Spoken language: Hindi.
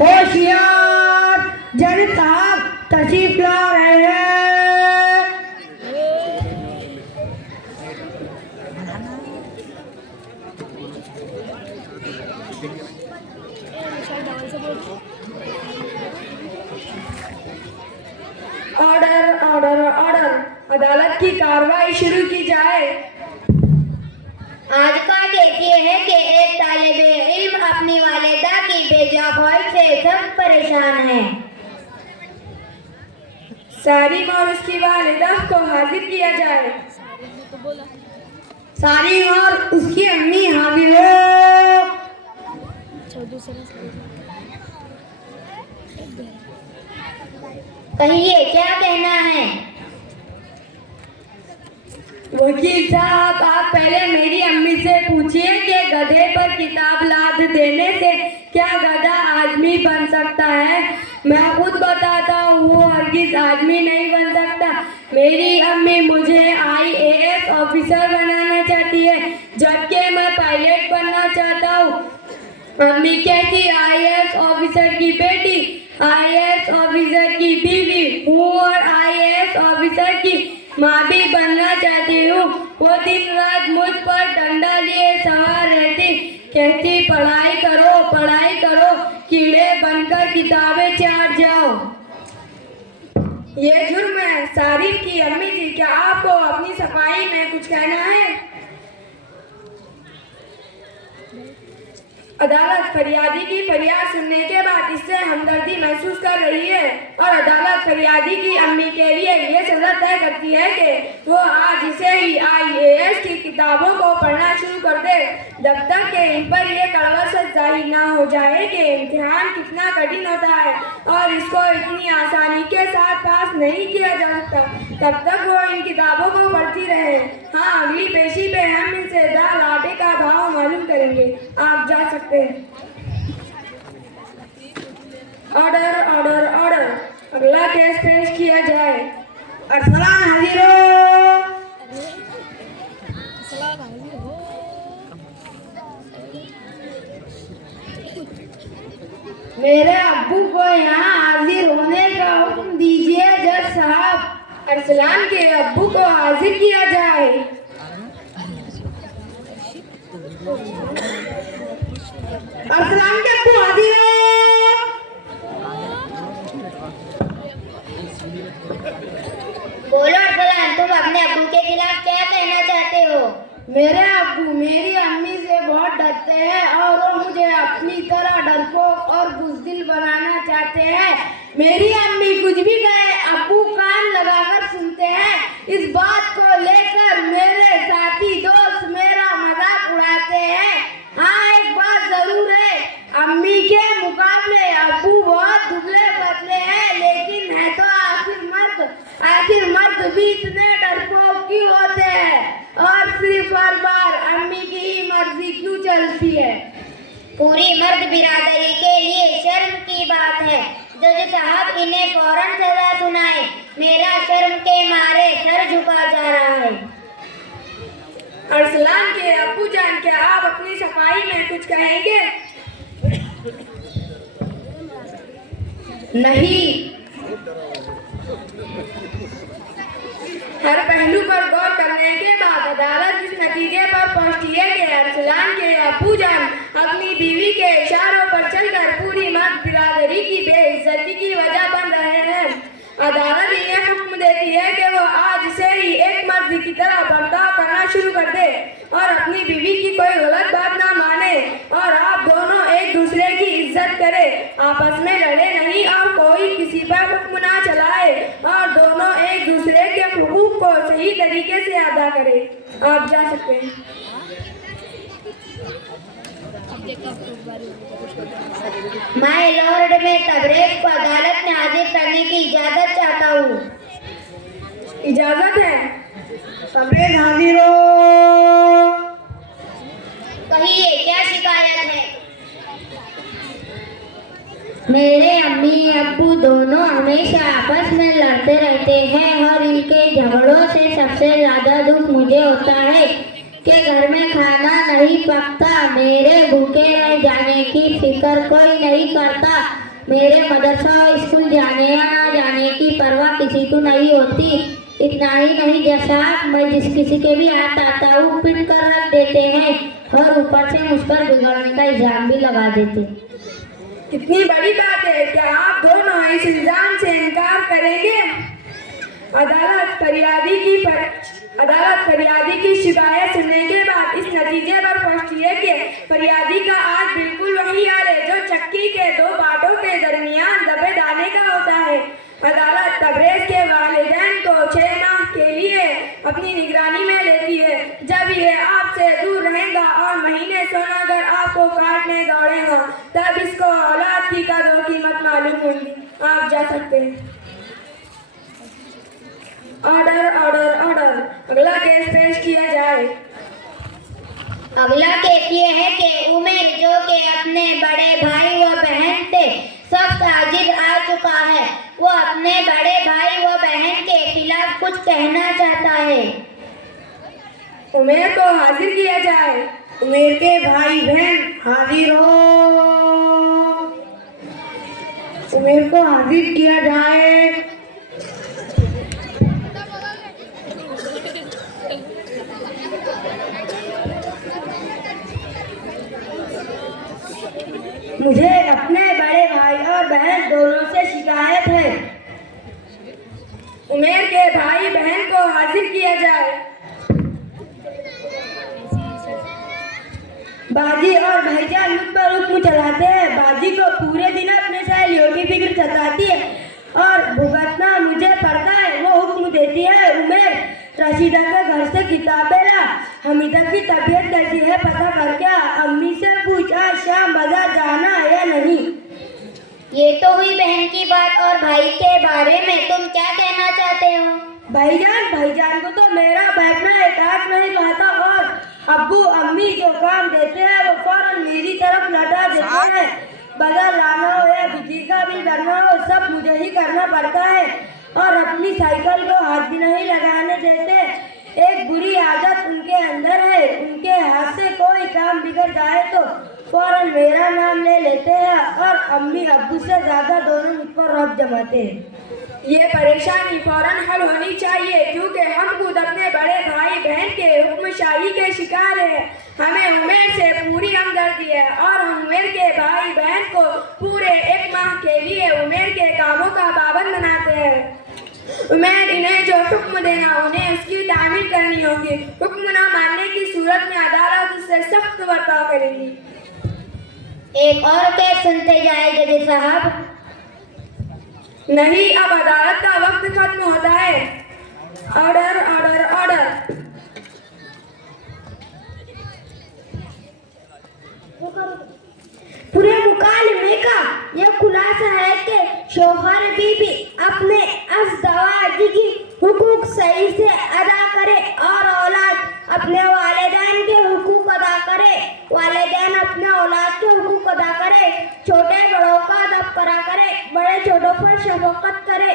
होशियार, जज साहब तशरीफ ला रहे हैं। ऑर्डर ऑर्डर ऑर्डर, अदालत की कार्रवाई शुरू की जाए। आज का देखिए है कि एक तालिबे इल्म अपनी वालिदा की बेजा ख्वाहिश से सब परेशान है। सारिम और उसकी वालिदा को हाजिर किया जाए। सारिम और उसकी अम्मी हाजिर हो। कहिए क्या कहना है? वकील साहब, आप पहले मेरी अम्मी से पूछिए कि गधे पर किताब लाद देने से क्या गधा आदमी बन सकता है। मैं खुद बताता हूँ, वो हरगिज आदमी नहीं बन सकता। मेरी अम्मी मुझे IAS ऑफिसर बनाना चाहती है, जबकि मैं पायलट बनना चाहता हूँ। अम्मी कहती IAS ऑफिसर की बेटी, IAS ऑफिसर की बीवी हूँ और IAS ऑफिसर की माँ भी बनना चाहती हूँ। वो दिन रात मुझ पर डंडा लिए सवार रहती, कहती पढ़ाई करो, कीड़े बनकर किताबें चाट जाओ। ये जुर्म है। सारिम की अम्मी जी, क्या आपको अपनी सफाई में कुछ कहना है? अदालत फरियादी की फरियाद सुनने के बाद इससे हमदर्दी महसूस कर रही है और अदालत फरियादी की अम्मी के लिए ये सजा तय करती है कि वो आज इसे ही IAS की किताबों को पढ़ना शुरू कर दे, जब तक कि इन पर यह कड़वा सच जाहिर ना हो जाए कि इम्तिहान कितना कठिन होता है और इसको इतनी आसानी के साथ पास नहीं किया जा सकता। तब तक वो इन किताबों को पढ़ती रहे। हाँ, अगली पेशी पे हम इनसे दाल आटे का भाव मालूम करेंगे। आप जा सकते हैं। ऑर्डर ऑर्डर ऑर्डर, अगला केस पेश किया जाए। अरसलान हाजिर हो। मेरे अब्बू को यहाँ हाजिर होने का हुक्म दीजिए जज साहब। अरसलान के अब्बू को हाजिर किया जाए। अरसलान के अब्बू हाजिर हो। बोलो अरसलान, तुम अपने अब्बू के खिलाफ क्या कहना चाहते हो? मेरे अब्बू मेरी अम्मी से बहुत डरते हैं और वो मुझे अपनी तरह डरपोक और बुज़दिल बनाना चाहते हैं। मेरी अम्मी कुछ भी कहे, अब्बू कान लगाकर सुनते हैं। इस बात को लेकर मेरे साथी दोस्त मेरा मजाक उड़ाते हैं। हाँ, एक बात जरूर है, अम्मी के मुकाबले अब्बू बहुत दुबले पतले हैं, लेकिन है तो आखिर मर्द भी इतने डरपोक क्यों होते हैं और सिर्फ हर बार अम्मी की ही मर्जी क्यों चलती है? पूरी मर्द बिरादरी के लिए शर्म की बात है। जज साहब, इन्हें फौरन सजा सुनाए। मेरा शर्म के मारे सर झुका जा रहा है। अरसलान के अब्बू जान, क्या आप अपनी सफाई में कुछ कहेंगे? नहीं। हर पहलू पर गौर करने के बाद अदालत इस नतीजे पर पहुंचती है कि अरसलान के अब्बू जान अपनी बीवी के इशारों पर चलकर पूरी मर्द बिरादरी की बेइज्जती की वजह बन रहे हैं। अदालत इन्हें हुक्म देती है कि वो आज से ही एक मर्द की तरह बर्ताव करना शुरू कर दे और अपनी बीवी की कोई गलत बात ना माने और आप दोनों एक दूसरे की इज्जत करें, आपस में लड़े नहीं और कोई किसी पर हुक्म ना चलाए और दोनों एक दूसरे के हुकूक को सही तरीके से अदा करें। आप जा सकते हैं। माय लॉर्ड, मैं तबरेज को अदालत में हाजिर करने की इजाजत चाहता हूँ। इजाजत है। तबरेज हाजिर हो। कहिए क्या शिकायत है? मेरे अम्मी अब्बू दोनों हमेशा आपस में लड़ते रहते हैं और इनके झगड़ों से सबसे ज्यादा दुख मुझे होता है कि घर में खाना नहीं पकता। मेरे भूखे रह जाने की फिक्र कोई नहीं करता मेरे मदरसा और स्कूल जाने या ना जाने की परवाह किसी को नहीं होती। इतना ही नहीं, जैसा मैं जिस किसी के भी हाथ आता हूँ पीट कर रख देते हैं और ऊपर से मुझ पर बिगड़ने का इल्जाम भी लगा देते। कितनी बड़ी बात है, क्या आप दोनों इस इल्जाम से इनकार करेंगे? अदालत फरियादी की शिकायत सुनने के बाद इस नतीजे पर पहुंची है कि फरियादी का आज बिल्कुल वही हाल है जो चक्की के दो पाटों के दरमियान दबे डालने का होता है। अदालत तबरेज के वालिदैन को 6 माह के लिए अपनी निगरानी में लेती है। जब यह आपसे दूर रहेगा और महीने सोनागर आपको काटने दौड़ेगा, तब इसको औलाद की कदर कीमत मालूम होगी। आप जा सकते हैं। ऑर्डर ऑर्डर ऑर्डर, अगला केस पेश किया जाए। अगला केस ये है कि उमेर जो कि अपने बड़े भाई व बहन से सख्त आजिज आ चुका है, वो अपने बड़े भाई व बहन के खिलाफ कुछ कहना चाहता है। उमेर को हाजिर किया जाए। उमेर के भाई बहन हाजिर हो। उमेर को हाजिर किया जाए। मुझे अपने बड़े भाई और बहन दोनों से शिकायत है। उमेर के भाई बहन को हाजिर किया जाए। बाजी और भाईजान मुझ पर हुक्म चलाते हैं। बाजी को पूरे दिन अपने सहेलियों की फिक्र सताती है और भुगतना मुझे पड़ता है। वो हुक्म देती है, उमेर रशीदा के घर से किताबें ला। हमीदा की तबीयत कैसी है पता कर क्या? अम्मी से पूछ आज शाम बाजार जाना है या नहीं। ये तो हुई बहन की बात, और भाई के बारे में तुम क्या कहना चाहते हो? भाईजान को तो मेरा बैठना एकाक नहीं पाता और अब्बू अम्मी जो काम देते हैं वो फौरन मेरी तरफ लौटा देते हैं। बाजार लाना हो या बिजली का बिल भरना हो, सब मुझे ही करना पड़ता है और अपनी साइकिल को हाथ भी नहीं लगाने देते। एक बुरी आदत उनके अंदर है, उनके हाथ से कोई काम बिगड़ जाए तो फौरन मेरा नाम ले लेते हैं और अम्मी अब्बू से ज्यादा दोनों मुझ पर रौब जमाते हैं। ये परेशानी फौरन हल होनी चाहिए क्योंकि हम खुद अपने बड़े भाई बहन के हुक्मशाही के शिकार हैं। हमें उमेर से पूरी हमदर्दी है और हम उमेर के भाई बहन को पूरे 1 माह के लिए उमेर के कामों का पाबंद बनाते हैं। उमेर इन्हें जो हुक्म देना उन्हें उसकी तामील करनी होगी। हुक्म न मानने की सूरत में अदालत उससे सख्त बर्ताव करेगी। एक और केस सुनते जाए जज साहब। नहीं, अब अदालत का वक्त खत्म होता है। Order order order. पूरे मुकालमे का यह खुलासा है कि शौहर बीबी अपने अज़दवाजी की हुकूक सही से अदा करे और औलाद अपने वालिदैन के हुकूक अदा करे। वालिदैन अपने औलाद के हुकूक अदा करे। छोटे बड़ों का अदब करा करे, बड़े छोटों पर शफकत करे।